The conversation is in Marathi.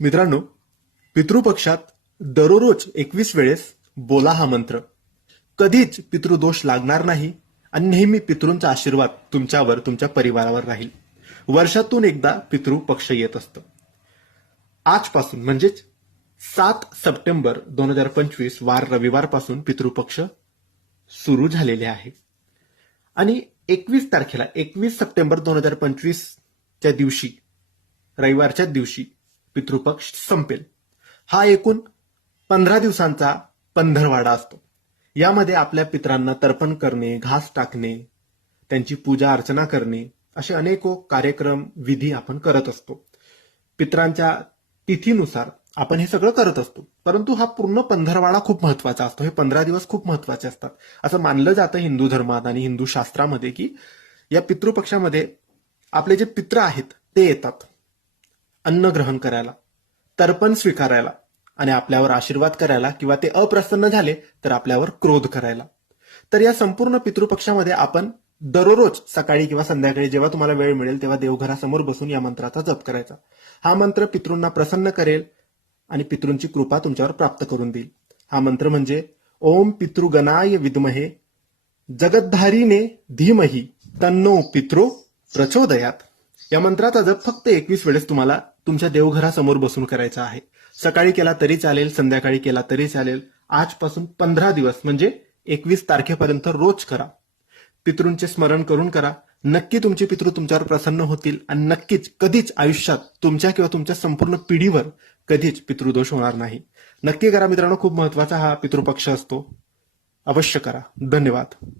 मित्रांनो, पितृपक्षात दररोज 21 वेळेस बोला हा मंत्र. कधीच पितृदोष लागणार नाही आणि नेहमी पितृंचा आशीर्वाद तुमच्यावर, तुमच्या परिवारावर राहील. वर्षातून एकदा पितृपक्ष येत असतं. आजपासून म्हणजेच 7 सप्टेंबर 2025 वार रविवारपासून पितृपक्ष सुरू झालेले आहे. आणि 21 तारखेला 21 सप्टेंबर 2025 च्या दिवशी, रविवारच्या दिवशी पितृपक्ष संपेल. हा एकूण 15 दिवसांचा पंधरवाडा असतो. यामध्ये आपल्या पितरांना तर्पण करणे, घास टाकणे, त्यांची पूजा अर्चना करणे, असे अनेक कार्यक्रम विधी आपण करत असतो. पितरांच्या तिथीनुसार आपण हे सगळं करत असतो. परंतु हा पूर्ण पंधरवाडा खूप महत्वाचा असतो. हे 15 दिवस खूप महत्वाचे असतात. असं मानलं जातं हिंदू धर्मात आणि हिंदू शास्त्रामध्ये की या पितृपक्षामध्ये आपले जे पित्र आहेत ते येतात अन्न ग्रहण करायला, तर्पण स्वीकारायला आणि आपल्यावर आशीर्वाद करायला, किंवा ते अप्रसन्न झाले तर आपल्यावर क्रोध करायला. तर या संपूर्ण पितृपक्षामध्ये आपण दररोज सकाळी किंवा संध्याकाळी जेव्हा तुम्हाला वेळ मिळेल तेव्हा देवघरासमोर बसून या मंत्राचा जप करायचा. हा मंत्र पितृंना प्रसन्न करेल आणि पितृंची कृपा तुमच्यावर प्राप्त करून देईल. हा मंत्र म्हणजे ओम पितृगणाय विद्महे जगद्धारीने धीमहि तन्नो पितृ प्रचोदयात. या मंत्राचा जप फक्त 21 वेळेस तुम्हाला तुमच्या देवघरासमोर बसून करायचा आहे. सकाळी केला तरी चालेल, संध्याकाळी केला तरी चालेल. आजपासून 15 दिवस म्हणजे 21 तारखेपर्यंत रोज करा. पितृंचे स्मरण करून करा. नक्की तुमचे पितृ तुमच्यावर प्रसन्न होतील आणि नक्कीच कधीच आयुष्यात तुमच्या किंवा तुमच्या संपूर्ण पिढीवर कधीच पितृदोष होणार नाही. नक्की करा मित्रांनो, खूप महत्वाचा हा पितृपक्ष असतो. अवश्य करा. धन्यवाद.